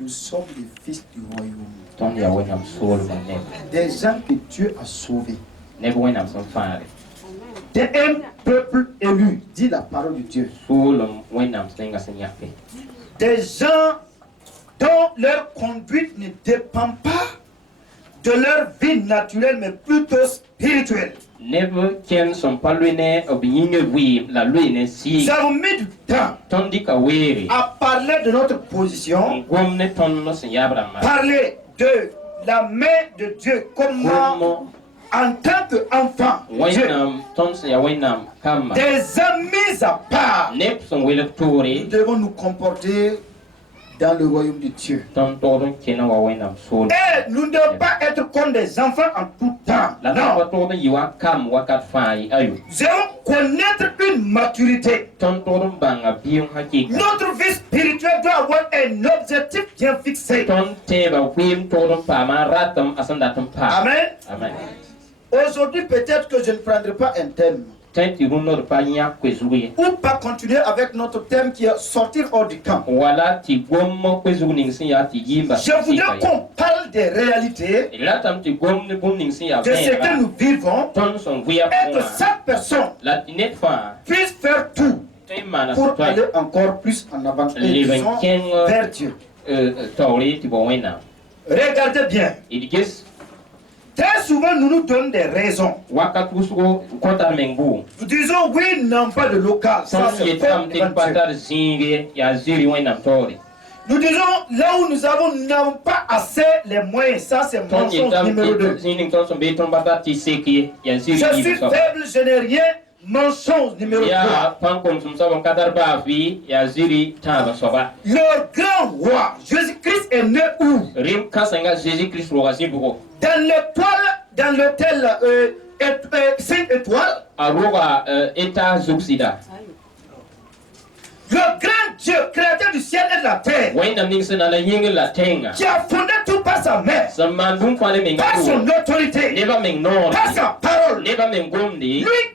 nous sommes les fils du royaume. Des gens que Dieu a sauvés. T'es un peuple élu, dit la parole de Dieu. Des gens dont leur conduite ne dépend pas de leur vie naturelle, mais plutôt spirituelle. Nous avons mis du temps à parler de notre position, parler de la main de Dieu, comment en tant qu'enfant, des amis à part, nous devons nous comporter dans le royaume de Dieu. Et nous ne devons pas être comme des enfants en tout temps. Non. Nous devons connaître une maturité. Notre vie spirituelle doit avoir un objectif bien fixé. Amen. Amen. Aujourd'hui, peut-être que je ne prendrai pas un thème. Ou pas continuer avec notre thème qui est sortir hors du camp. Je voudrais qu'on parle des réalités de ce que nous vivons et que chaque personne puisse faire tout pour aller encore plus en avant et vers Dieu. Regardez bien. Très souvent, nous nous donnons des raisons. Nous disons oui, non, pas de local. Ça, c'est nous disons là où nous n'avons pas assez les moyens. Ça, c'est mensonge numéro 2. Je suis faible, je n'ai rien. Mensonge numéro 3. Le grand roi, Jésus-Christ, est né où? Dans l'hôtel 5 étoiles. Le grand Dieu, créateur du ciel et de la terre, qui a fondé tout par sa main, par son autorité, par sa parole, lui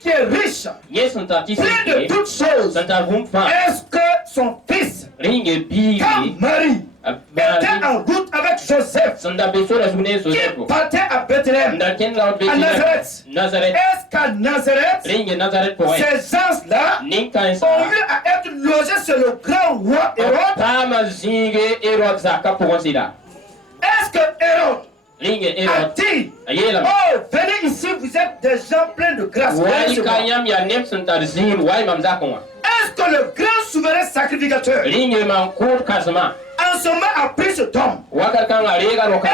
qui est riche, plein de toutes choses, est-ce que son fils, comme Marie, était en route avec Joseph, qui partait à Bethléem, à Nazareth? Est-ce qu'à Nazareth, ces gens-là ont eu à être logés sur le grand roi Hérode? Est-ce que Hérode a dit, oh, venez ici, vous êtes des gens pleins de grâce? Est-ce que le grand souverain sacrificateur en ce moment a pris cet homme et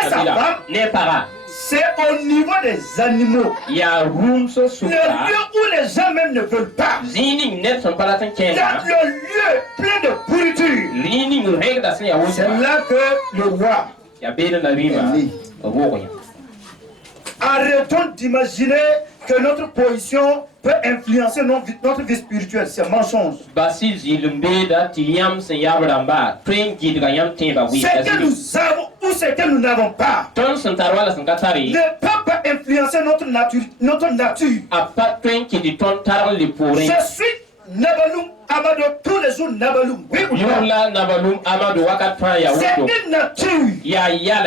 sa femme? C'est au niveau des animaux, le lieu où les gens même ne veulent pas, le lieu plein de pourriture. C'est là que le roi est né. Arrêtons d'imaginer que notre position peut influencer notre vie spirituelle. C'est mensonge. Ce que nous avons ou ce que nous n'avons pas ne peut pas influencer notre nature. Je suis Nabaloum Amado, tous les jours Nabaloum. Oui ou non? C'est une nature.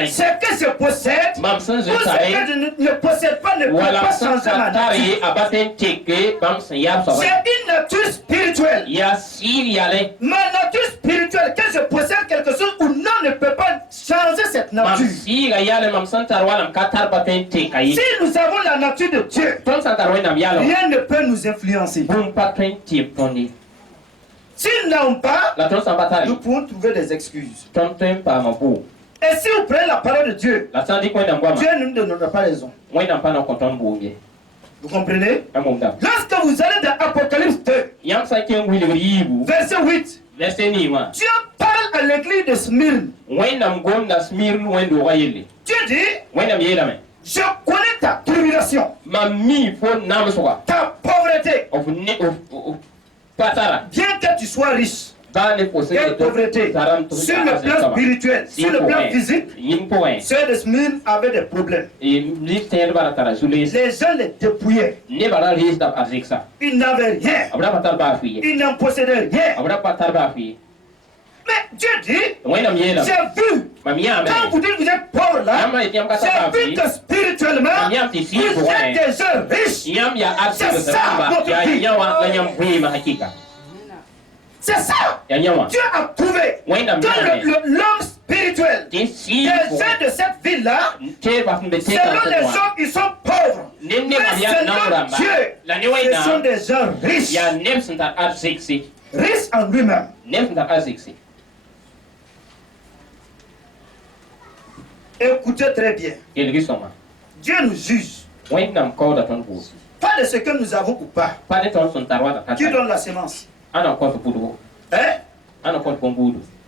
Ce que je possède, ou ce que je ne possède pas, ne peut pas changer ma nature. C'est une nature spirituelle. Ma nature spirituelle, que je possède quelque chose ou non, ne peut pas changer cette nature. Si nous avons la nature de Dieu, rien ne peut nous influencer. Si nous n'avons pas, nous pouvons trouver des excuses. Et si vous prenez la parole de Dieu, Dieu ne nous donnera pas raison. Vous comprenez? Lorsque vous allez dans Apocalypse 2, verset 8, Dieu parle à l'église de Smyrne. Dieu dit, je connais ta tribulation, ta pauvreté. Bien que tu sois riche, quelle pauvreté, sur le plan spirituel, sur le plan physique, ceux de Smyrne avaient des problèmes. Les gens les dépouillaient. Ils n'avaient rien. Ils n'en possédaient rien. Mais Dieu dit, j'ai vu, quand vous dites que vous êtes pauvre là, j'ai vu que spirituellement, vous êtes des gens riches. C'est ça votre vie. C'est ça. Dieu a trouvé dans l'homme spirituel des gens de cette ville-là, selon les hommes, ils sont pauvres. Mais selon Dieu, ce sont des gens riches. Riches en lui-même. Écoutez très bien. Dieu nous juge. Pas de ce que nous avons ou pas. Qui donne la sémence? Hein?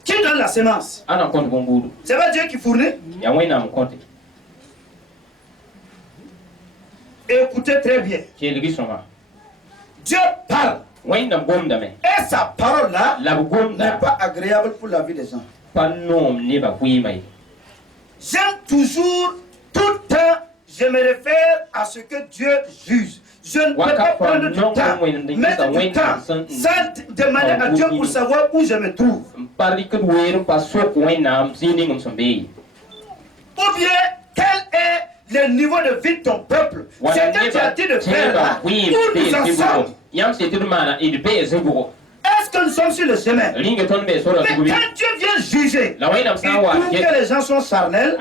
Qui donne la sémence? C'est pas Dieu qui fournit? Écoutez très bien. Dieu parle. Et sa parole là n'est pas agréable pour la vie des gens. J'aime toujours, tout le temps, je me réfère à ce que Dieu juge. Je ne peux pas prendre du temps, mettre du temps, sans demander à Dieu pour savoir où je me trouve. Ou bien, quel est le niveau de vie de ton peuple? C'est que tu as dit de faire là, où nous en sommes. Est-ce que nous sommes sur le chemin? Mais quand Dieu vient juger, il trouve que les gens sont charnels,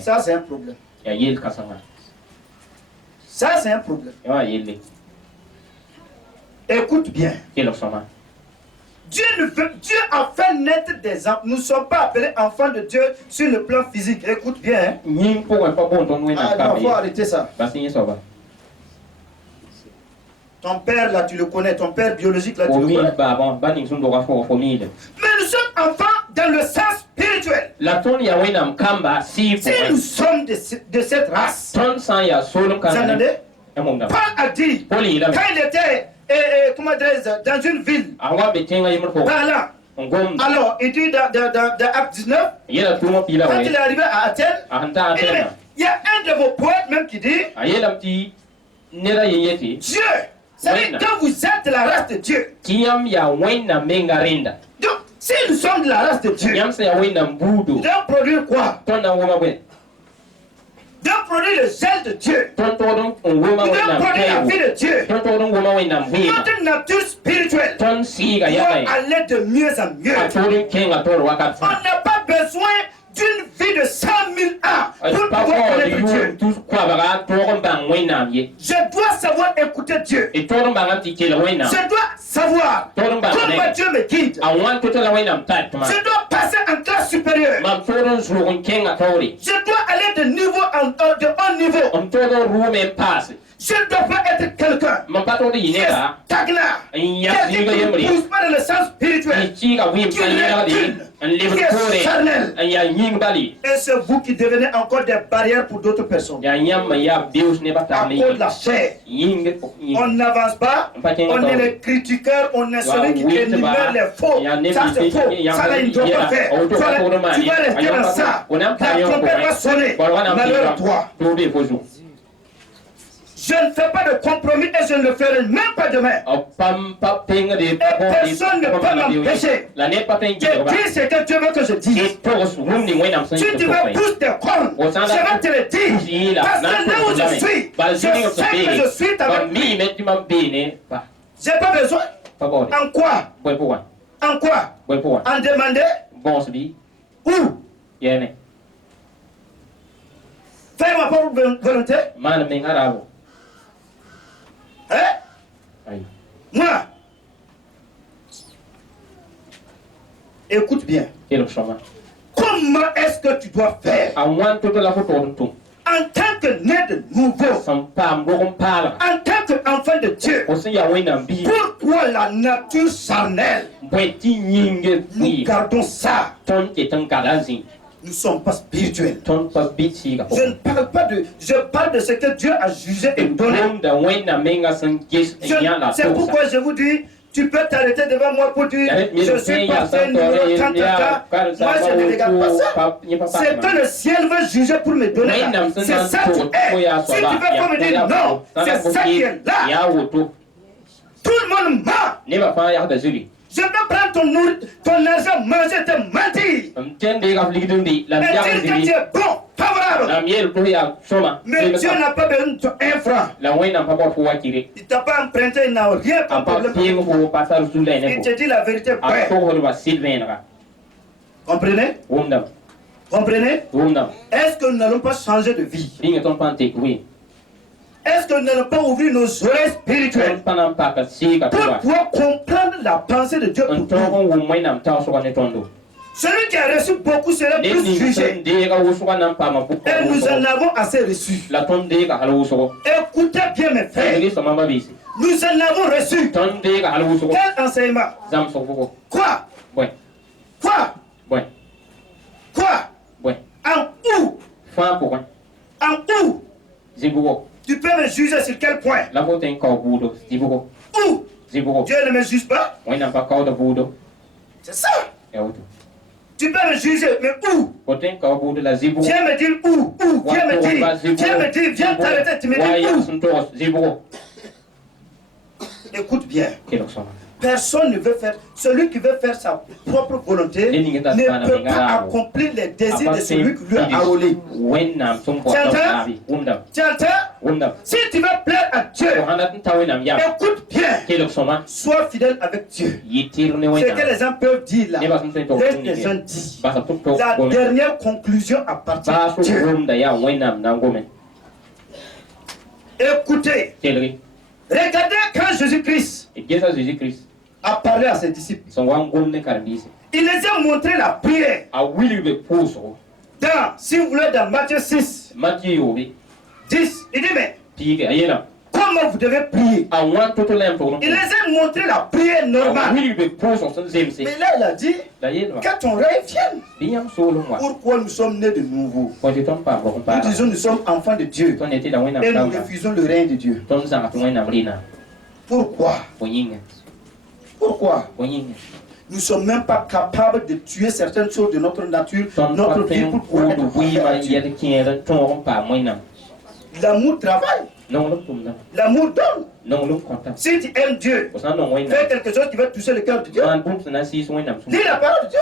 ça c'est un problème. Ça c'est un problème. Écoute bien. Dieu a fait naître des enfants. Nous ne sommes pas appelés enfants de Dieu sur le plan physique. Écoute bien. Il faut arrêter ça. Ton père là, tu le connais. Ton père biologique là, tu le connais. Mais nous sommes enfants dans le sens spirituel. Si nous sommes de cette race. Vous entendez? Paul a dit, quand il était dans une ville, parlant. Alors, il dit dans Acte 19, quand il est arrivé à Athènes, il y a un de vos poètes même qui dit, Dieu, ça veut dire quand vous êtes de la race de Dieu. Donc, si nous sommes de la race de Dieu, nous devons produire quoi? Nous devons produire le zèle de Dieu. Nous devons produire la vie de Dieu. Notre nature spirituelle doit aller de mieux en mieux. On n'a pas besoin d'une vie de 100 000 ans pour pouvoir connaître Dieu. Je dois savoir écouter Dieu. Je dois savoir comment Dieu me guide. Je dois passer en classe supérieure. Je dois aller de niveau de haut niveau. Je ne dois pas être quelqu'un qui est stagnant, qui ne pousse pas dans le sens spirituel, qui est charnel. Et c'est vous qui devenez encore des barrières pour d'autres personnes. À cause de la chair, on n'avance pas, on est les critiqueurs, on est celui qui énumère les faux. Ça c'est faux, ça là il ne doit pas faire. Tu vas rester dans ça, la trompette va sonner, malheur à toi. Je ne fais pas de compromis et je ne le ferai même pas demain. Et personne ne peut m'empêcher de dire ce que Dieu veut que je dise. Si tu veux pousser tes cornes, je vais te le dire. Parce que là où je suis, je sais que je suis avec lui. J'ai pas besoin. En quoi? En quoi? En demander? Où? Faire ma propre volonté? Moi, écoute bien. Comment est-ce que tu dois faire en tant que né de nouveau, en tant qu'enfant de Dieu? Pourquoi la nature charnelle? Nous gardons ça. Nous ne sommes pas spirituels. Je ne parle pas de... Je parle de ce que Dieu a jugé et donné. C'est pourquoi je vous dis, tu peux t'arrêter devant moi pour dire, je suis pasteur numéro 30. Moi, je ne regarde pas ça. C'est que le ciel veut juger pour me donner là. C'est ça que tu es. Si tu veux pas me dire non, c'est ça qui est là. Tout le monde ment. Je vais prendre ton argent, manger, te mentir. Et dire que tu es bon, favorable. Mais Dieu n'a pas besoin de un franc. Il t'a pas emprunté, il n'a rien comme problème. Il te dit la vérité. Comprenez? Comprenez? Est-ce que nous n'allons pas changer de vie? Est-ce que nous n'allons pas ouvrir nos oreilles spirituelles pour pouvoir comprendre la pensée de Dieu pour nous? Celui qui a reçu beaucoup sera plus jugé. Et nous en avons assez reçu. Écoutez bien mes frères. Nous en avons reçu. Quel enseignement? Quoi? Quoi? Quoi? En où? En où? Tu peux me juger sur quel point? Où? Dieu ne me juge pas? C'est ça. Tu peux me juger, mais où? Viens me dire où? Viens me dire, viens t'arrêter, tu me dis où? Écoute bien. Personne ne veut faire, celui qui veut faire sa propre volonté ne peut pas accomplir les désirs de celui qui lui a enrôlé. Tu entends? Si tu veux plaire à Dieu, écoute bien. Sois fidèle avec Dieu. Ce que les gens peuvent dire là, laisse les gens dire. La dernière conclusion à partir de Dieu. Écoutez. Regardez quand Jésus-Christ a parlé à ses disciples. Il les a montré la prière. Si vous voulez, dans Matthieu 6, 10, il dit, mais comment vous devez prier? Il les a montré la prière normale. Mais là, il a dit, que ton rêve vienne. Pourquoi nous sommes nés de nouveau? Nous disons, nous sommes enfants de Dieu. Et nous refusons le règne de Dieu. Pourquoi? Pourquoi? Nous ne sommes même pas capables de tuer certaines choses de notre nature, notre vie pour pouvoir être. L'amour travaille. L'amour donne. Si tu aimes Dieu, fais quelque chose qui va toucher le cœur de Dieu. Lis la parole de Dieu.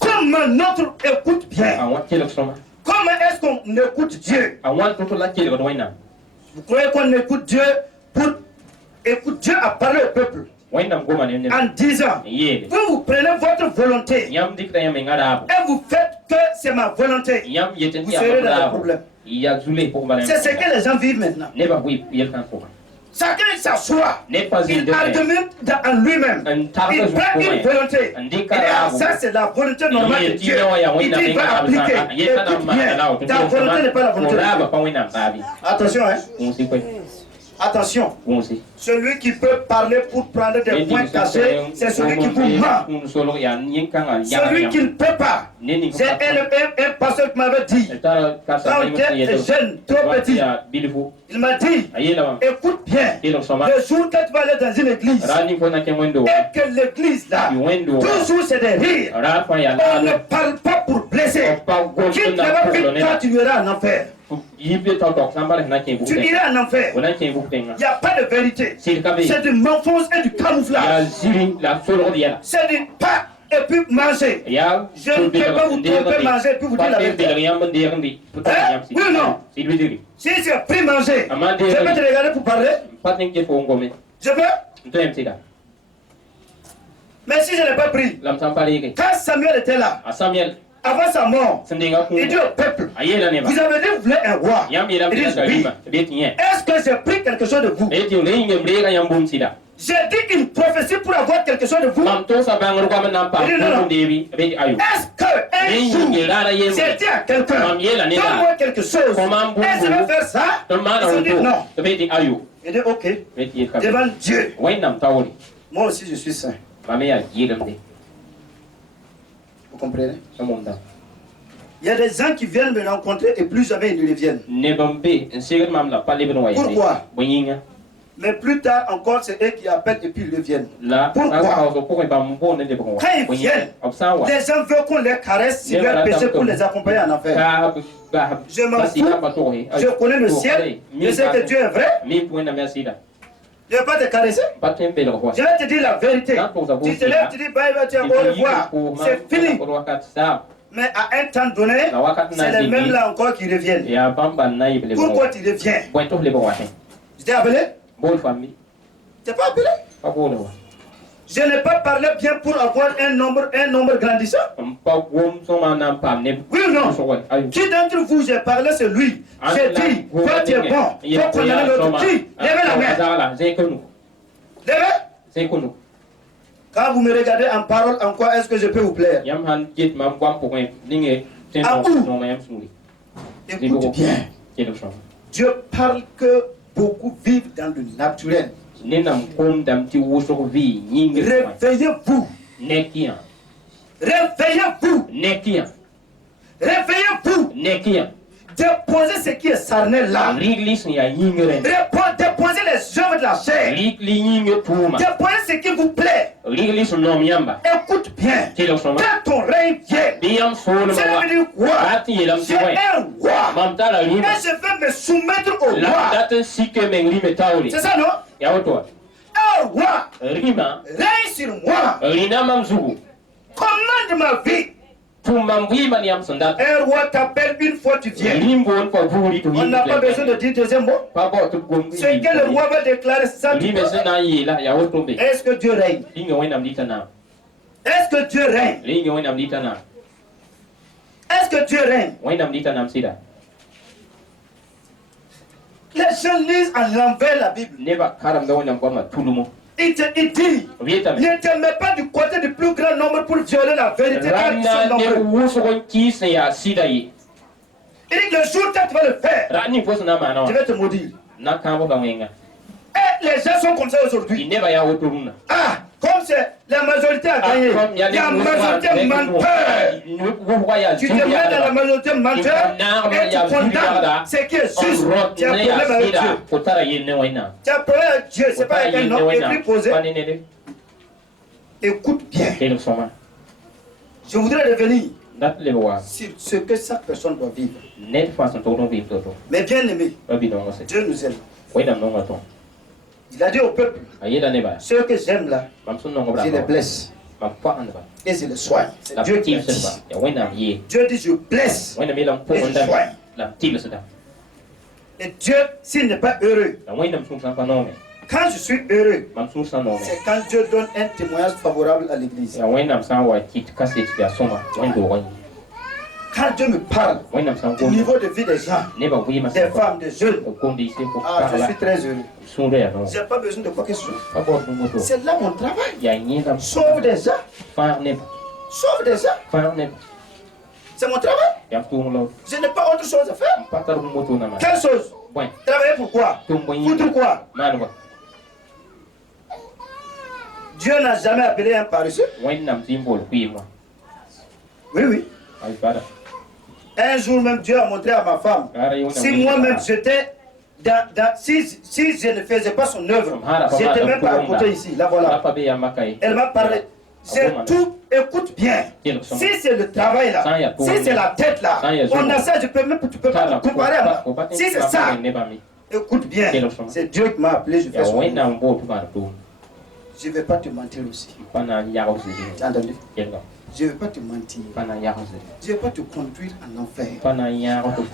Comment notre écoute bien? Comment est-ce qu'on écoute Dieu? Vous croyez qu'on écoute Dieu pour écouter Dieu à parler au peuple? En disant, vous prenez votre volonté et vous faites que c'est ma volonté, vous serez dans le problème. C'est ce que les gens vivent maintenant. Chacun s'assoit, il argumente en lui-même, il prend une volonté. Et ça, c'est la volonté normale de Dieu. Il dit, il va appliquer. Écoute bien, ta volonté n'est pas la volonté de Dieu. Attention, hein. Attention, celui qui peut parler pour prendre des points cachés, c'est celui qui vous ment. Celui qui ne peut pas. C'est un pasteur qui m'avait dit, quand j'étais jeune, trop petit, il m'a dit, écoute bien, le jour que tu vas aller dans une église, et que l'église là, toujours c'est des rires, on ne parle pas pour blesser. Quitte là-bas, quand tu iras en enfer. Tu iras en enfer. Il n'y a pas de vérité. C'est du mensonge et du camouflage. C'est du pas et puis manger. Je ne peux pas vous tromper manger et puis vous dire la vérité. Oui ou non? Si tu as pris manger, je peux te regarder pour parler. Je peux? Mais si je n'ai pas pris, quand Samuel était là, avant sa mort, il dit au peuple, vous avez dit que vous voulez un roi. Il dit oui. Est-ce que j'ai pris quelque chose de vous? J'ai dit une prophétie pour avoir quelque chose de vous. Il dit non. Est-ce qu'un jour, j'ai dit à quelqu'un, donne-moi quelque chose, et je vais faire ça? Il dit non. Il dit ok, devant Dieu, moi aussi je suis saint. Vous comprenez? Il y a des gens qui viennent me rencontrer et plus jamais ils ne reviennent. Pourquoi? Mais plus tard encore, c'est eux qui appellent et puis ils reviennent. Pourquoi? Quand ils viennent, les gens veulent qu'on les caresse sur leur péché pour les accompagner en enfer. Je m'en fous. Je connais le ciel. Je sais que Dieu est vrai. Je ne vais pas te caresser. Je vais te dire la vérité. Tu te lèves, tu dis bye bye, tu au revoir. C'est fini. Mais à un temps donné, c'est les mêmes là encore qui reviennent. Pourquoi tu reviens? Je t'ai appelé? Tu n'es pas appelé? Je n'ai pas parlé bien pour avoir un nombre grandissant. Oui ou non? Qui d'entre vous j'ai parlé, c'est lui. J'ai dit, toi tu es bon. Faut condamner l'autre. Qui? Levez la main. Levez. Quand vous me regardez en parole, en quoi est-ce que je peux vous plaire? Ah, où? Écoute bien. Dieu parle que beaucoup vivent dans le naturel. Réveillez-vous. Réveillez-vous. Réveillez-vous. Déposez ce qui est sarné là. Déposez les œuvres de la chair. Déposez ce qui vous plaît. Écoute bien. Quand ton règne vient, ça veut dire quoi? J'ai un roi. Et je vais me soumettre au roi. C'est ça, non? Un roi règne sur moi. Commande ma vie. Un roi t'appelle une fois tu viens. On n'a pas besoin de dire deuxième mot. Ce que le roi va déclarer, ça. Est-ce que Dieu règne? Est-ce que Dieu règne? Est-ce que Dieu règne? Les gens lisent à l'envers la Bible. Il dit, ne te mets pas du côté du plus grand nombre pour violer la vérité. Il dit que le jour où tu vas le faire, je vais te maudire. Et les gens sont comme ça aujourd'hui. Ah, comme c'est la majorité a gagné. La majorité menteur. Tu te mets dans la majorité menteur et tu condamnes ce qui est juste. Tu as un problème avec Dieu. Tu as un problème avec Dieu. Ce n'est pas avec un homme écrit posé. Écoute bien. Je voudrais revenir sur ce que chaque personne doit vivre. Mais bien aimé, Dieu nous aime. Il a dit au peuple, ceux que j'aime là, je les blesse et je les soigne. C'est Dieu qui a dit. Dieu dit, je blesse et je soigne. Et Dieu, s'il n'est pas heureux, quand je suis heureux, c'est quand Dieu donne un témoignage favorable à l'église. Quand Dieu me parle du niveau de vie des gens, des femmes, des jeunes, je suis très heureux. Je n'ai pas besoin de quoi que ce soit. C'est là mon travail. Sauve des gens. Sauve des gens. C'est mon travail. Je n'ai pas autre chose à faire. Quelle chose? Travailler pour quoi? Foutre quoi? Dieu n'a jamais appelé un paresseux. Oui, oui. Un jour même, Dieu a montré à ma femme, si moi-même j'étais si je ne faisais pas son œuvre, j'étais même pas à côté ici. Là voilà. Elle m'a parlé. C'est tout, écoute bien. Si c'est le travail là, si c'est la tête là, on a ça, tu peux pas comparer à moi. Si c'est ça, écoute bien. C'est Dieu qui m'a appelé, je fais son œuvre. Je ne vais pas te mentir aussi. Tu as entendu? Je ne vais pas te mentir. Je ne vais pas te conduire en enfer.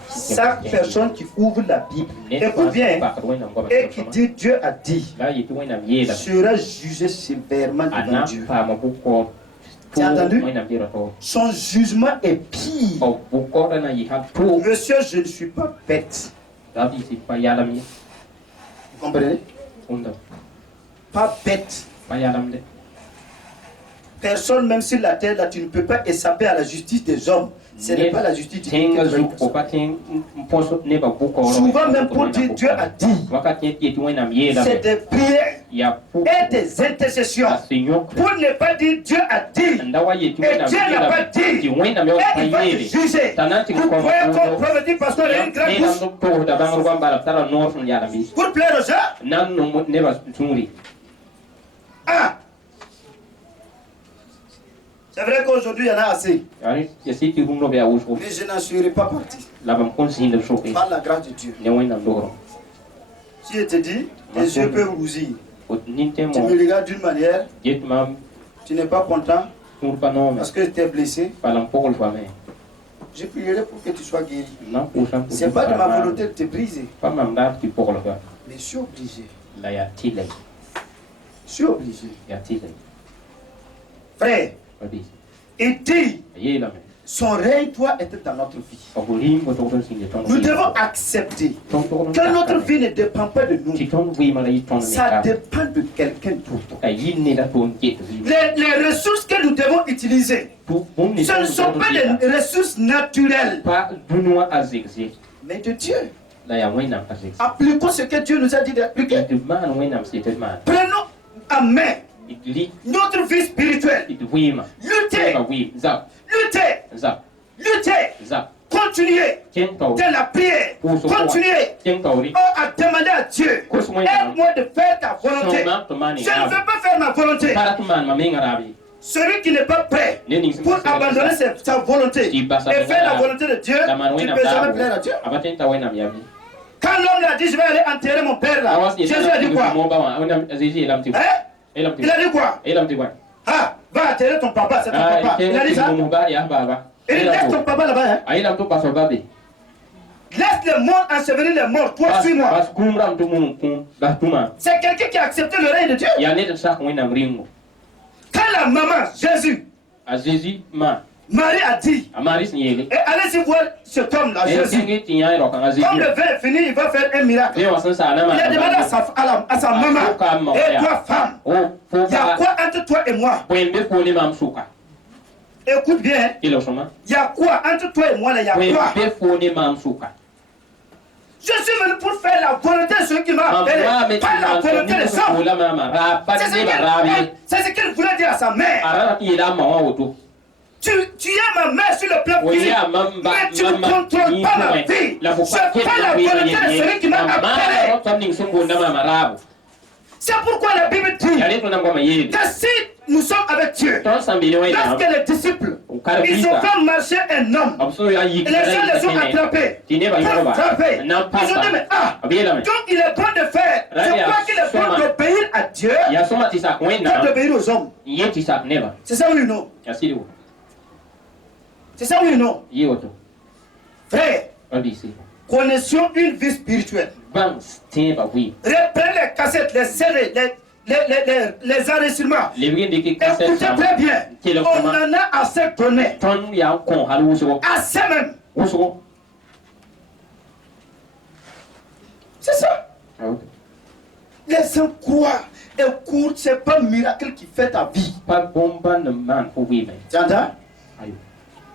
Chaque personne qui ouvre la Bible, écoute bien, et qui dit Dieu a dit, sera jugé sévèrement devant Dieu. Tu as entendu? Son jugement est pire. Monsieur, je ne suis pas bête. Vous comprenez? Pas bête. Personne, même sur la terre, là, tu ne peux pas échapper à la justice des hommes. Ce n'est pas la justice divine. Souvent, même pour dire Dieu a dit, c'est des prières et des intercessions. Pour ne pas dire Dieu a dit, et Dieu n'a pas dit, et il va te juger. Vous pouvez comprendre, dit pasteur, il y a une grande bouche. Pour plaire aux gens. Ah! C'est vrai qu'aujourd'hui, il y en a assez. Mais je n'en serai pas parti. Par la grâce de Dieu. Si je te dis, tes yeux peuvent rougir. Tu me regardes d'une manière, tu n'es pas content parce que tu es blessé. Je prierai pour que tu sois guéri. Ce n'est pas de ma volonté de te briser. Mais je suis obligé. Je suis obligé. Frère, il dit, son règne doit être dans notre vie. Nous devons accepter que notre vie ne dépend pas de nous. Ça dépend de quelqu'un d'autre. Les ressources que nous devons utiliser, ce ne sont pas des ressources naturelles, mais de Dieu. Appliquons ce que Dieu nous a dit d'appliquer. Prenons en main notre vie spirituelle. Lutter. Continuer dans la prière. Continuer à demander à Dieu, aide-moi de faire ta volonté. Je ne veux pas faire ma volonté. Celui qui n'est pas prêt pour abandonner sa volonté et faire la volonté de Dieu, tu ne peux jamais plaire à Dieu. Quand l'homme a dit, je vais aller enterrer mon père là, Jésus a dit quoi? Il a dit quoi? Ah, va enterrer ton papa, c'est ton papa. Il a dit ça. Et laisse ton papa là-bas. Laisse le monde ensevelir les morts. Toi, suis-moi. C'est quelqu'un qui a accepté le règne de Dieu. Quand la maman, Jésus, Marie a dit, et allez-y voir cet homme-là, Jésus. Comme le vin est fini, il va faire un miracle. Il a demandé à sa maman, et toi, femme, il y a quoi entre toi et moi? Écoute bien, il y a quoi entre toi et moi là? Il y a quoi? Je suis venu pour faire la volonté de ceux qui m'ont appelé, pas la volonté des hommes. C'est ce qu'il voulait dire à sa mère. Tu as ma main sur le plan physique, mais tu ne contrôles pas ma vie. Je fais la volonté de celui qui m'a appelé. C'est pourquoi la Bible dit que si nous sommes avec Dieu, lorsque les disciples, ils ont fait marcher un homme, et les gens les ont attrapés pour frapper. Ils ont dit, mais donc il est bon de faire. Je crois qu'il est bon d'obéir à Dieu que d'obéir aux hommes. C'est ça oui ou non? C'est ça oui ou non? Frère, connaissons une vie spirituelle. Reprenez les cassettes, les CD, les enregistrements. Écoutez très bien. On en a assez donné. Assez même. C'est ça. Les gens croient. Écoute, c'est pas un miracle qui fait ta vie. Tu entends?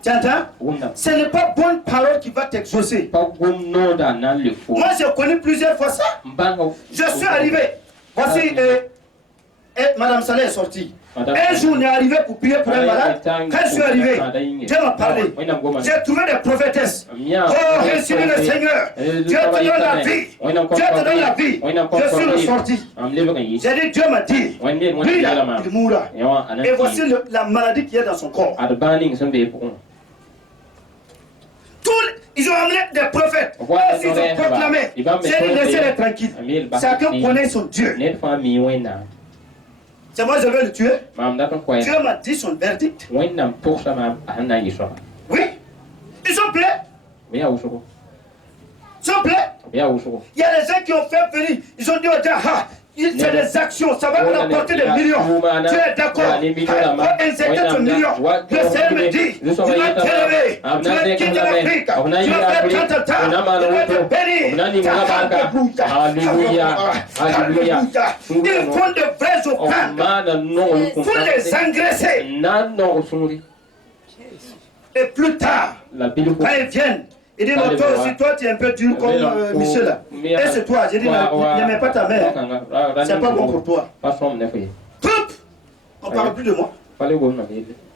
Tu entends? Ce n'est pas bonne parole qui va t'exaucer. Moi, j'ai connu plusieurs fois ça. Je suis arrivé. Voici, Madame Saleh est sortie. Un jour, on est arrivé pour prier pour un malade. Quand je suis arrivé, Dieu m'a parlé. J'ai trouvé des prophétesses. Oh, récite le Seigneur. Dieu te donne la vie. Dieu te donne la vie. Je suis ressorti. J'ai dit, Dieu m'a dit, lui, il mourra. Et voici la maladie qui est dans son corps. Ils ont amené des prophètes. Ils ont proclamé. J'ai dit, laissez-les tranquilles. Chacun connaît son Dieu. C'est moi, je vais le tuer. Dieu m'a dit son verdict. Oui. Ils sont prêts. Ils sont prêts. Il y a des gens qui ont fait venir. Ils ont dit au Dieu, c'est des actions, ça va nous apporter des millions. Tu es d'accord? On va injecter ton million. Le Seigneur me dit, tu vas t'élever, tu vas quitter l'Afrique, tu vas faire tant de temps, tu vas te bénir. Alléluia. Alléluia. Ils font de vraies offrandes pour les engraisser. Et plus tard, quand ils viennent, il dit, non, toi aussi, toi, tu es un peu dur comme Michel là. Et c'est toi. J'ai dit, n'aimez pas ta mère. C'est pas bon pour toi. On ne parle plus de moi.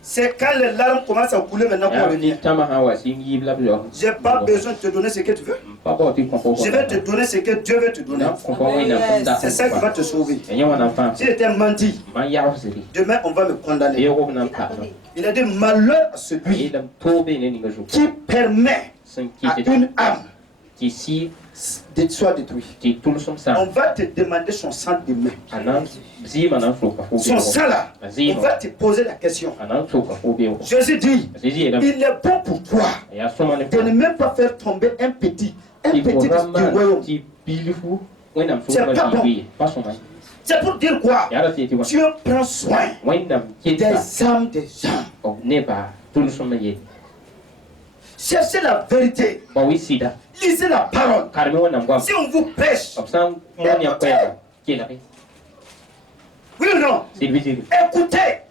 C'est quand les larmes commencent à couler maintenant pour revenir. Je n'ai pas besoin de te donner ce que tu veux. Je vais te donner ce que Dieu veut te donner. C'est ça qui va te sauver. Si j'étais menti, demain on va me condamner. Il a dit, malheur à celui qui permet à une âme soit détruit. On va te demander son sang de main. Son sang là, on va te poser la question. Jésus dit, il est bon pour toi de ne même pas faire tomber un petit du royaume. C'est pas bon. C'est pour dire quoi? Dieu prend soin des âmes des gens. Cherchez la vérité. Lisez la parole. Si on vous prêche, oui ou non? Écoutez.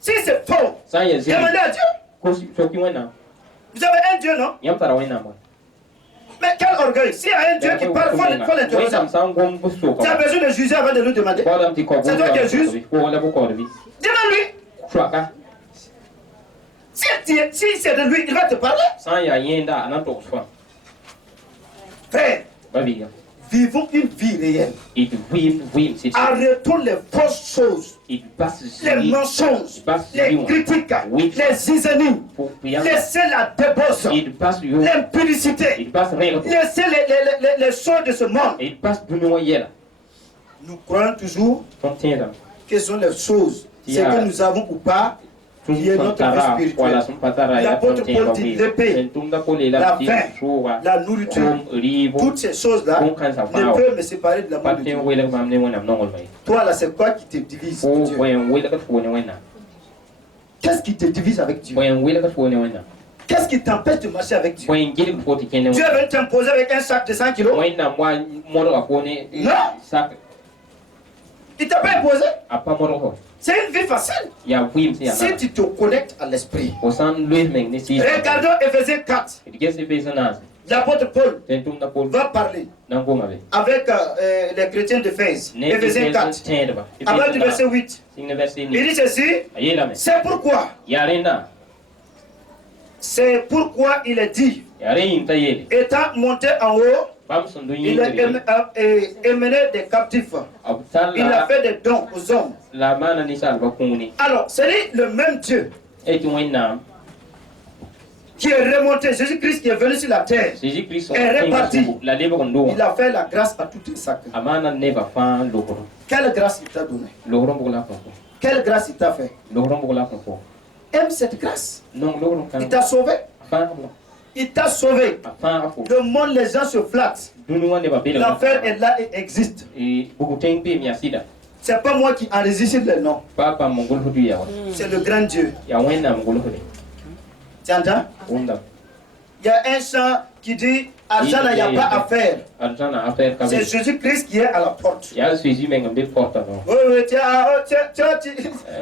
Si c'est faux, demandez à Dieu. Vous avez un Dieu, non? Mais quel orgueil. S'il y a un Dieu qui parle, il faut l'interroger. Tu as besoin de juger avant de lui demander. C'est toi qui juges. Demande-lui. Si c'est de lui, il va te parler. Frère, vivons une vie réelle. Arrêtons les fausses choses, les mensonges, les critiques, les zizanies. Laissez la débauche, l'impudicité. Laissez les choses de ce monde. Nous croyons toujours quelles sont les choses, ce que nous avons ou pas, qui est notre vie spirituelle. L'apôtre Paul dit l'épée, la faim, la nourriture, toutes ces choses-là ne peuvent me séparer de l'amour de Dieu. Toi là, c'est quoi qui te divise avec Dieu? Qu'est-ce qui te divise avec Dieu? Qu'est-ce qui t'empêche de marcher avec Dieu? Dieu veut t'imposer avec un sac de 100 kilos? Non. Il t'a pas imposé? C'est une vie facile. Si tu te connectes à l'esprit. Regardons Éphésiens 4. L'apôtre Paul va parler avec les chrétiens d'Éphèse. Éphésiens 4. Avant du verset 8. Il dit ceci. C'est pourquoi il est dit, étant monté en haut, il a émené des captifs. Il a fait des dons aux hommes. Alors, c'est le même Dieu qui est remonté. Jésus-Christ qui est venu sur la terre est reparti. Il a fait la grâce à tous les sacrés. Quelle grâce il t'a donné? Quelle grâce il t'a fait? Aime cette grâce. Il t'a sauvé. Il t'a sauvé. Le monde, les gens se flattent. L'affaire est là et existe. C'est pas moi qui enregistre les noms. C'est le grand Dieu. Tu entends? Il y a un chant qui dit argent, il n'y a pas à faire. C'est Jésus-Christ qui est à la porte. Oui,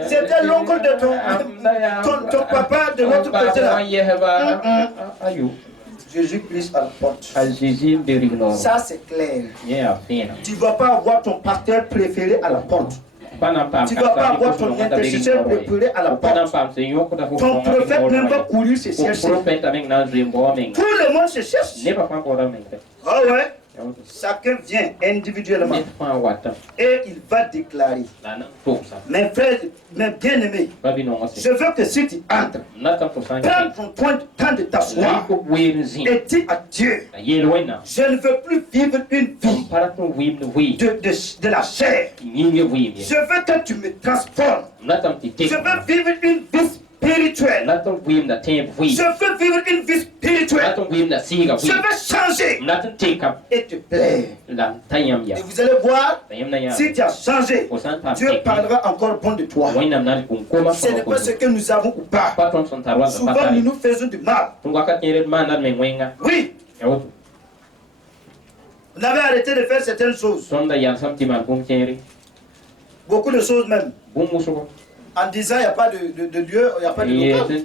c'était l'oncle de ton papa de l'autre côté là. Jésus-Christ à la porte. Ça c'est clair. Tu ne vas pas avoir ton pasteur préféré à la porte. Tu ne vas pas avoir ton intercesseur préféré à la porte. Ton prophète même va courir se chercher. Tout le monde se cherche. Ah ouais. Chacun vient individuellement et il va déclarer. Mes frères, mes bien-aimés, je veux que si tu entres, prends ton temps de t'asseoir et dis à Dieu, je ne veux plus vivre une vie de la chair. Je veux que tu me transformes. Je veux vivre une vie spirituelle. Je veux vivre une vie spirituelle. Je veux changer et te plaire. Et vous allez voir, si tu as changé, Dieu parlera encore bon de toi. Ce n'est pas ce que nous avons ou pas. Souvent nous nous faisons du mal. Oui. On avait arrêté de faire certaines choses. Beaucoup de choses même. En disant il n'y a pas de lieu, il n'y a pas de local.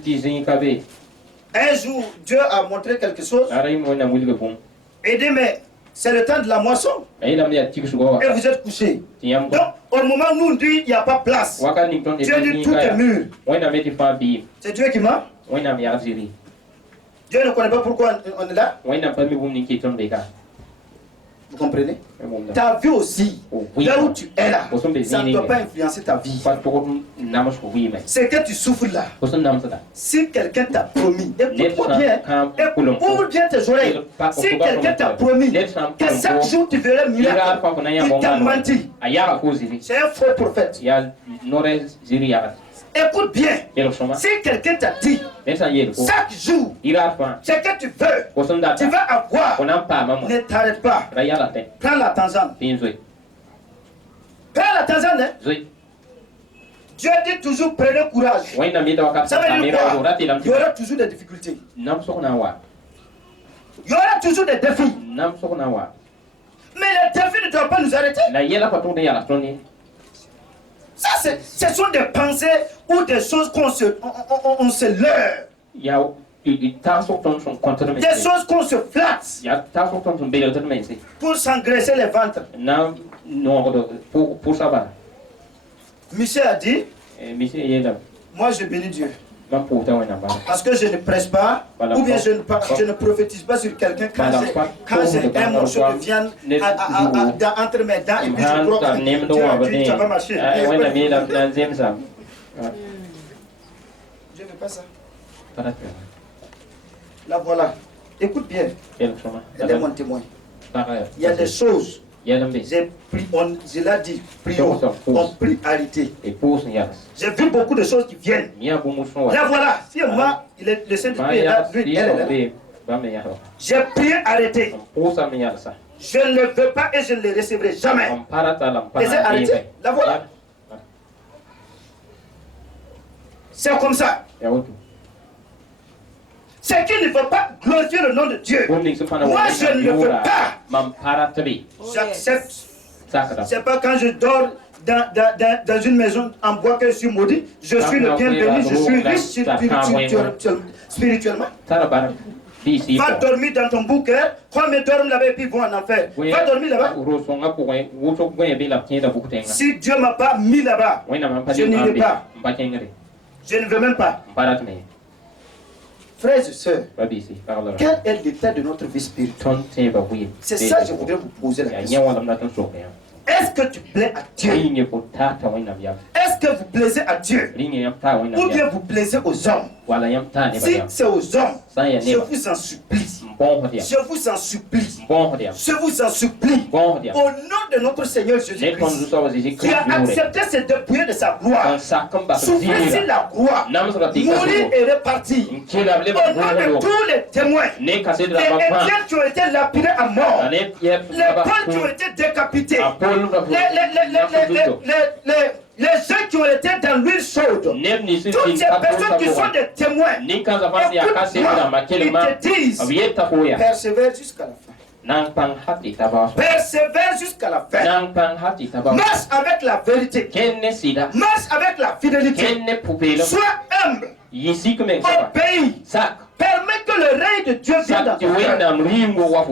Un jour, Dieu a montré quelque chose. Et dit, mais c'est le temps de la moisson. Et vous êtes couchés. Donc, au moment où nous dit il n'y a pas place, Dieu dit tout est mûr. C'est Dieu qui m'a. Dieu ne connaît pas pourquoi on est là. Vous comprenez? Ta vie aussi, là où tu es là, ça ne doit pas influencer ta vie. C'est que tu souffres là. Si quelqu'un t'a promis, écoute-moi bien, ouvre bien tes oreilles. Si quelqu'un t'a promis que chaque jour tu verrais miracle, il t'a menti. C'est un faux prophète. Écoute bien, si quelqu'un t'a dit chaque jour, ce que tu vas avoir, ne t'arrête pas. Prends la tangente. Prends la tangente. Hein? Dieu dit toujours prenez courage. Ça veut dire quoi? Il y aura toujours des difficultés. Il y aura toujours des défis. Mais les défis ne doivent pas nous arrêter. Ça, ce sont des pensées ou des choses qu'on se leurre. Des choses qu'on se flatte pour s'engraisser les ventres. Michel a dit, moi je bénis Dieu. Parce que je ne presse pas, ou bien je ne prophétise pas sur quelqu'un quand j'ai un morceau de viande entre mes dents et puis je crois que Dieu ça va marcher. Je ne veux pas ça. Là voilà. Écoute bien. Elle est mon témoin. Il y a des choses. Je l'ai dit, prions, on prie, arrêtez. J'ai vu beaucoup de choses qui viennent. Là voilà, si moi, le Saint-Esprit est là, lui, elle est là. J'ai prié, arrêtez. Je ne le veux pas et je ne le recevrai jamais. Laissez arrêter. Là voilà. C'est comme ça. C'est qu'il ne faut pas glorifier le nom de Dieu. Moi, je ne le veux pas. J'accepte. C'est pas quand je dors dans une maison en bois que je suis maudit. Je suis le bienvenu, je suis riche spirituellement. Va dormir dans ton bouquet. Combien dorment là-bas et puis vont en enfer. Va dormir là-bas. Si Dieu ne m'a pas mis là-bas, je n'irai pas. Je ne veux même pas. Frères et sœurs, quel est l'état de notre vie spirituelle? C'est ça que je voudrais vous poser la question. Est-ce que tu plais à Dieu? Est-ce que vous plaisez à Dieu? Ou bien vous plaisez aux hommes? Si c'est aux hommes, je vous en supplie. Je vous en supplie. Je vous en supplie. Au nom de notre Seigneur Jésus-Christ, qui a accepté se dépouiller de sa gloire, souffrir sur la croix, mourir et repartir. Au nom de tous les témoins, les Étienne qui ont été lapidés à mort, les Paul qui ont été décapités, les gens qui ont été dans l'huile chaude, toutes ces personnes qui sont des témoins, écoute-moi, ils te disent, persévère jusqu'à la fin. Persévère jusqu'à la fin. Marche avec la vérité. Marche avec la fidélité. Sois humble. Obéis. Permets que le règne de Dieu vienne dans ton cœur.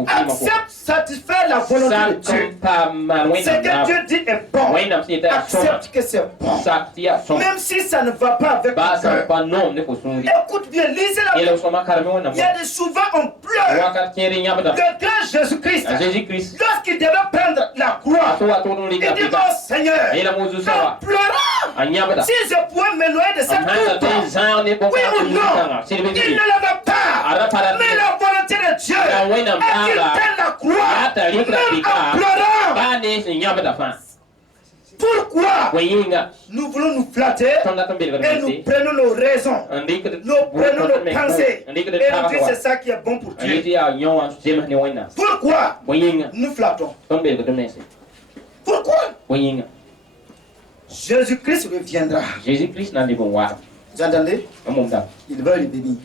Accepte, satisfaire la volonté de Dieu. Ce que Dieu dit est bon. Accepte que c'est bon. Même si ça ne va pas avec ton cœur. Écoute bien, lisez la Bible. Il y a des souvent on pleure. Le grand Jésus-Christ, lorsqu'il devait prendre la croix, il dit, oh Seigneur, en pleurant, si je pouvais m'éloigner de cette coupe, oui ou non, il ne l'avait pas. Mais la volonté de Dieu est qu'il prenne la croix, même en pleurant. Pourquoi nous voulons nous flatter et nous prenons nos raisons, nous prenons nos pensées et nous disons c'est ça qui est bon pour Dieu. Pourquoi nous flattons? Pourquoi? Jésus-Christ reviendra. Vous entendez? Il va le bénir.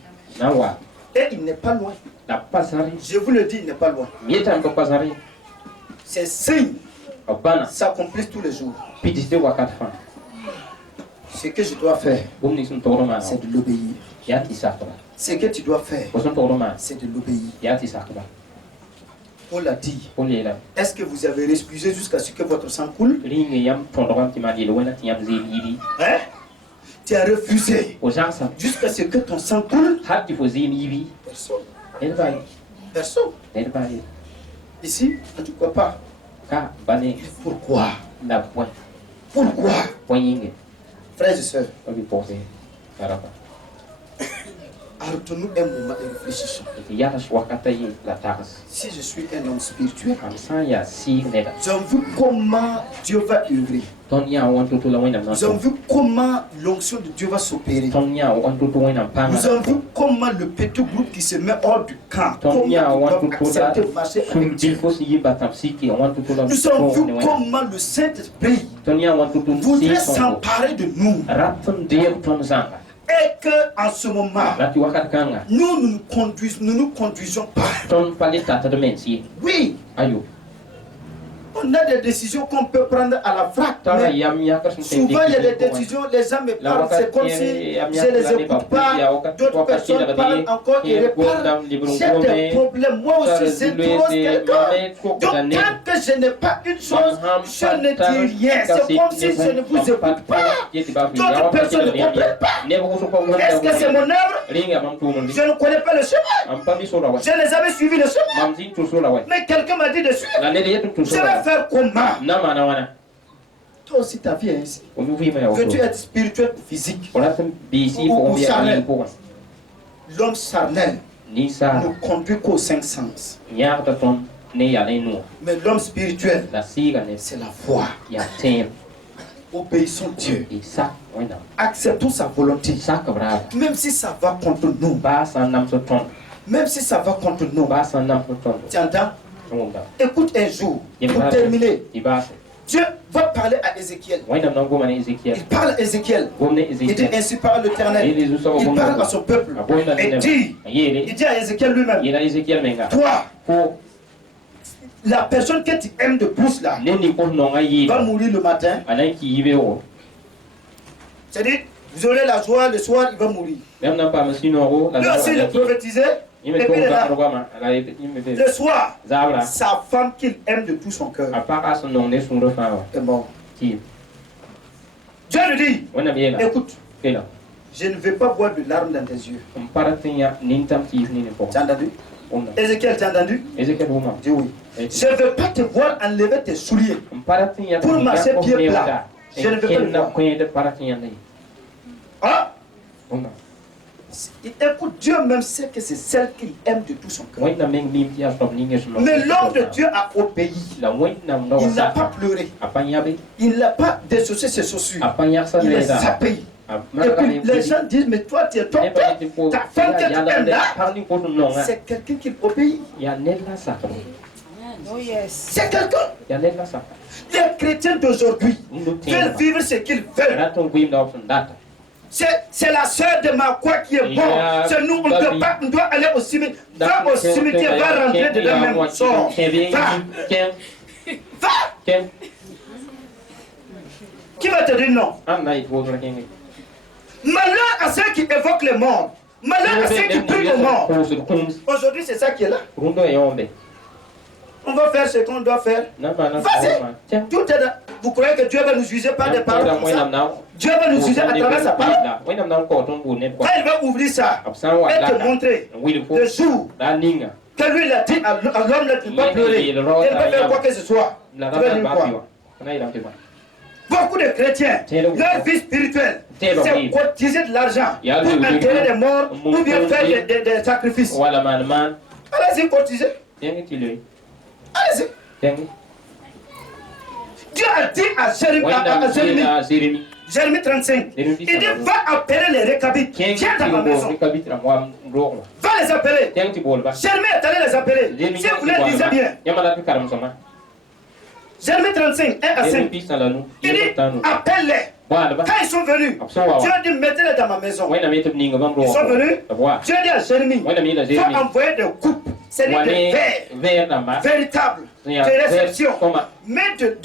Et il n'est pas loin. Je vous le dis, il n'est pas loin. Ces signes s'accomplissent tous les jours. Ce que je dois faire, c'est de l'obéir. Ce que tu dois faire, c'est de l'obéir. On l'a dit. Est-ce que vous avez refusé jusqu'à ce que votre sang coule? Hein? Tu as refusé jusqu'à ce que ton sang coule? Personne. Personne. Ici, tu ne crois pas. Pourquoi? Pourquoi? Frères et sœurs, arrêtons-nous un moment et réfléchissons. Si je suis un homme spirituel, nous avons vu comment Dieu va œuvrer. Nous avons vu comment l'onction de Dieu va s'opérer. Nous avons vu comment le petit groupe qui se met hors du camp, comment ils doivent accepter de marcher avec Dieu. Nous avons vu comment le Saint-Esprit voudrait s'emparer de nous. Et qu'en ce moment, nous nous conduisons pas. Oui. On a des décisions qu'on peut prendre à la frappe. Souvent, il y a des décisions, les gens me parlent, c'est comme si je ne les écoute pas. D'autres personnes parlent encore et reparlent. J'ai des problèmes. Moi aussi, j'interroge quelqu'un. Donc, tant que je n'ai pas une chose, je ne dis rien. C'est comme si je ne vous écoute pas. D'autres personnes ne comprennent pas. Est-ce que c'est mon œuvre? Je ne connais pas le chemin. Je n'ai jamais suivi le chemin. Mais quelqu'un m'a dit de suivre. Je vais faire comment? Toi aussi ta vie est ainsi. Veux-tu être spirituel ou physique? Ou charnel? L'homme charnel ne conduit qu'aux 5 sens. Mais l'homme spirituel, c'est la foi. Obéissons Dieu. Acceptons sa volonté. Même si ça va contre nous. Même si ça va contre nous. Tu entends? Écoute un jour, pour terminer, Dieu va parler à Ézéchiel. Il parle à Ézéchiel. Il dit ainsi parle l'Éternel. Il parle à son peuple. Il dit à Ézéchiel lui-même, toi, la personne que tu aimes de plus là, va mourir le matin. C'est-à-dire, vous aurez la joie, le soir, il va mourir. Lui aussi, il est prophétisé. Et puis là, le soir, sa femme qu'il aime de tout son cœur est morte. Dieu lui dit, écoute, je ne vais pas voir de larmes dans tes yeux. Tu as entendu? Ézéchiel, tu as entendu? Dis oui. Je ne veux pas te voir enlever tes souliers pour marcher pied plat. Je ne veux pas le voir. Ah? Écoute, Dieu même sait que c'est celle qu'il aime de tout son cœur. Mais l'homme de Dieu a obéi. Il n'a pas pleuré. Il n'a pas dessouché ses chaussures. Il les a payés. Et puis les gens disent, mais toi tu es ton père, ta femme que tu aimes là, c'est quelqu'un qui obéit. C'est quelqu'un. Les chrétiens d'aujourd'hui veulent vivre ce qu'ils veulent. C'est la sœur de ma quoi qui est bonne. C'est nous, on doit aller au cimetière. Va au cimetière, va rentrer de la même sort. Va. Qui va te dire non? Malheur à ceux qui évoquent les morts. Malheur à ceux qui prient aux morts. Aujourd'hui, c'est ça qui est là. On va faire ce qu'on doit faire. Vas-y. Tout est là. Vous croyez que Dieu va nous juger par des paroles comme ça? Dieu va nous juger à travers sa parole. Quand il va ouvrir ça et te montrer le jour que lui il a dit à l'homme ne pas pleurer, il ne va faire quoi que ce soit. Tu vas dire quoi? Beaucoup de chrétiens, leur vie spirituelle, c'est cotiser de l'argent pour enterrer des morts ou bien faire des sacrifices. Allez-y, cotiser. Allez-y. Dieu a dit à Jérémie 35, il dit va appeler les récabites. Viens dans ma maison. Va les appeler. Jérémie est allé les appeler. Si vous les lisez bien. Jérémie 35, 1 à 5. Il dit appelle-les. Quand ils sont venus, Dieu a dit mettez-les dans ma maison. Ils sont venus. Dieu a dit à Jérémie, il faut envoyer des coupes. C'est des verres véritables de réception. Mets du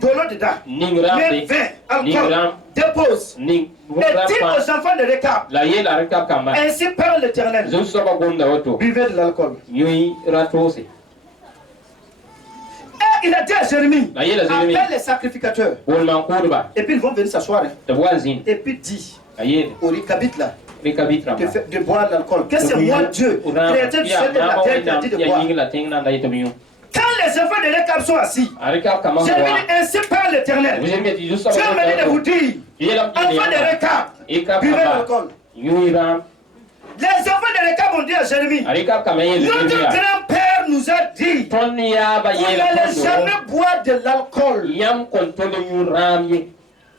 dolo dedans. Mets vin, alcool, dépose. Et dis aux enfants de Récab, ainsi parle l'Éternel, buvez de l'alcool. Et il a dit à Jérémie, appelle les sacrificateurs. Et puis ils vont venir s'asseoir. Et puis dit aux Récabites là, de boire de l'alcool. Que c'est moi Dieu, créateur du ciel et de la terre, qui a dit de boire. les enfants de Rekab sont assis, Jérémie dit ainsi parle l'Éternel. Dieu m'a dit de vous dire, enfants de Rekab, buvez l'alcool. Les enfants de Rekab ont dit à Jérémie, notre grand-père nous a dit qu'on n'allait jamais boire de l'alcool.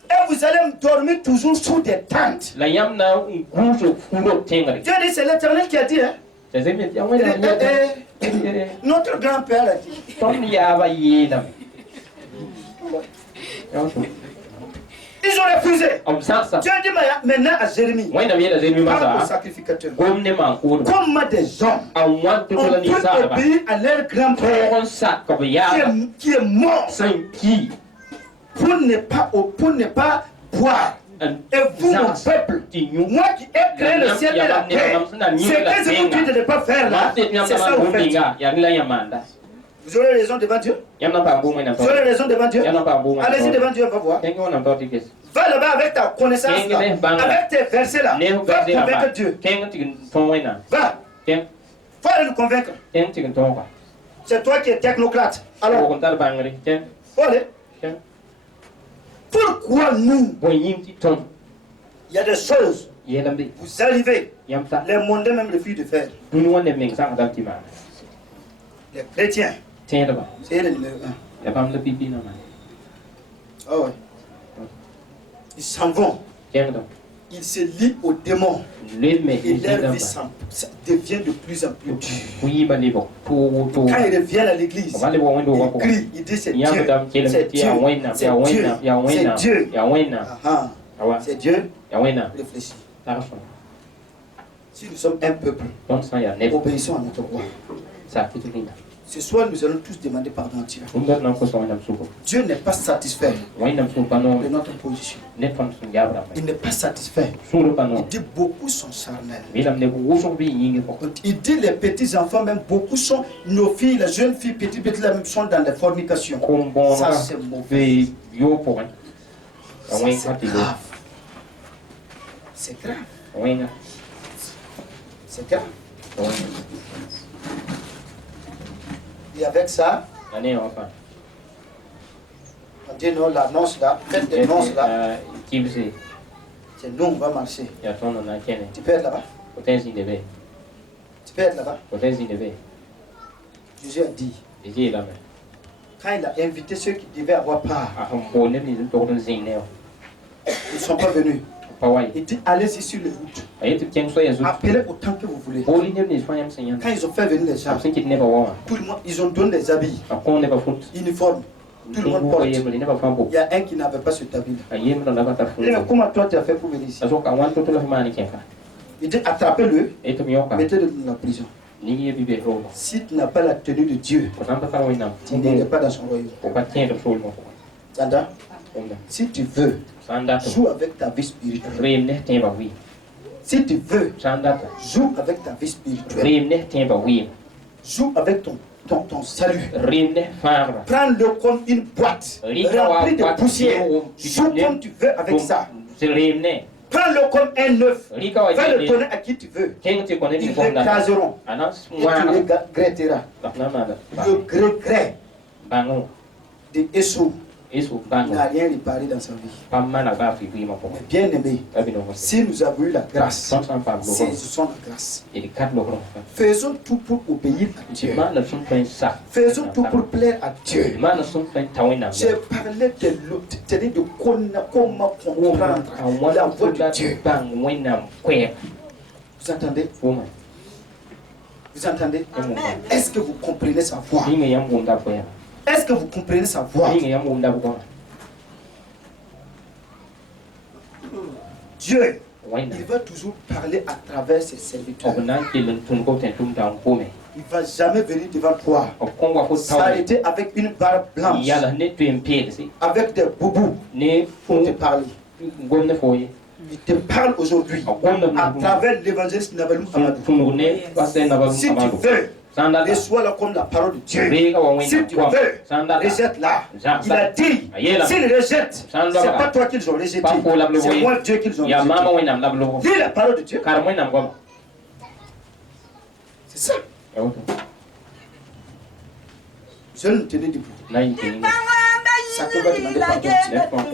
Et vous allez dormir toujours sous des tentes. Dieu dit, c'est l'Éternel qui a dit. Hein? Notre grand-père a dit. Ils ont refusé. Dieu dit maintenant à Jérémie, parle au sacrificateur. Comment des hommes ont pu obéir à leur grand-père qui est mort pour ne pas boire. Et vous, mon peuple, moi qui ai créé le ciel et la terre, c'est que je vous dis de ne pas faire là, c'est ça vous faites. Vous aurez raison devant Dieu. Vous aurez raison devant Dieu. Allez-y devant Dieu, on va voir. Va là-bas avec ta connaissance là, avec tes versets là. Va convaincre Dieu. Va. Faut aller nous convaincre. C'est toi qui es technocrate. Alors, faut aller. Pourquoi nous, il y a des choses, vous arrivez, les mondains même refusent de faire. Les chrétiens, c'est le numéro 1. Ah ouais. Ils s'en vont. Ils se lient aux démons. Et leur vie devient de plus en plus dure. Quand ils reviennent à l'église, ils crient, ils disent c'est Dieu, c'est Dieu, c'est Dieu, c'est Dieu. Réfléchis. Si nous sommes un peuple, obéissons à notre roi. Ce soir, nous allons tous demander pardon à Dieu. Dieu n'est pas satisfait de notre position. Il n'est pas satisfait. Il dit beaucoup sont charnels. Il dit les petits enfants, même beaucoup sont nos filles, les jeunes filles, petites, même sont dans des fornications. Ça, c'est mauvais. C'est grave. C'est grave. C'est grave. Et avec ça, on dit non, l'annonce là, faites des annonces là. C'est nous, on va marcher. Tu peux être là-bas. Tu peux être là-bas. Jésus a dit, quand il a invité ceux qui devaient avoir part, ils ne sont pas venus. Il dit allez-y sur les routes. Appelez autant que vous voulez. Quand ils ont fait venir les gens, tout le monde, ils ont donné des habits, uniformes. Tout le monde porte. Il y a un qui n'avait pas cet habit-là. Il dit mais comment toi tu as fait pour venir ici? Il dit attrapez-le, mettez-le dans la prison. Si tu n'as pas la tenue de Dieu, tu n'irais pas dans son royaume. Si tu veux, joue avec ta vie spirituelle. Si tu veux, joue avec ta vie spirituelle. Joue avec ton salut. Prends-le comme une boîte remplie de poussière. Joue comme tu veux avec ça. Prends-le comme un œuf. Va le donner à qui tu veux. Ils l'écraseront. Et tu regretteras. Le regret de Esau n'a rien réparé dans sa vie. Mais bien aimé, si nous avons eu la grâce, saisissons la grâce. Faisons tout pour obéir à Dieu. Faisons tout pour plaire à Dieu. J'ai parlé de comment comprendre la voix de Dieu. Vous entendez? Vous entendez? Est-ce que vous comprenez sa voix? Est-ce que vous comprenez sa voix? Dieu, il va toujours parler à travers ses serviteurs. Il ne va jamais venir devant toi, s'arrêter avec une barbe blanche, avec des boubous pour te parler. Il te parle aujourd'hui à travers l'évangéliste Nabalou Amadou. Si tu veux, reçois là comme la parole de Dieu. Si tu veux, rejette-la. Il a dit, s'ils rejettent, ce n'est pas toi qu'ils ont rejeté, c'est moi Dieu qu'ils ont rejeté. Dis la parole de Dieu. C'est ça. Je le tenais debout. Ça peut pas demander pardon.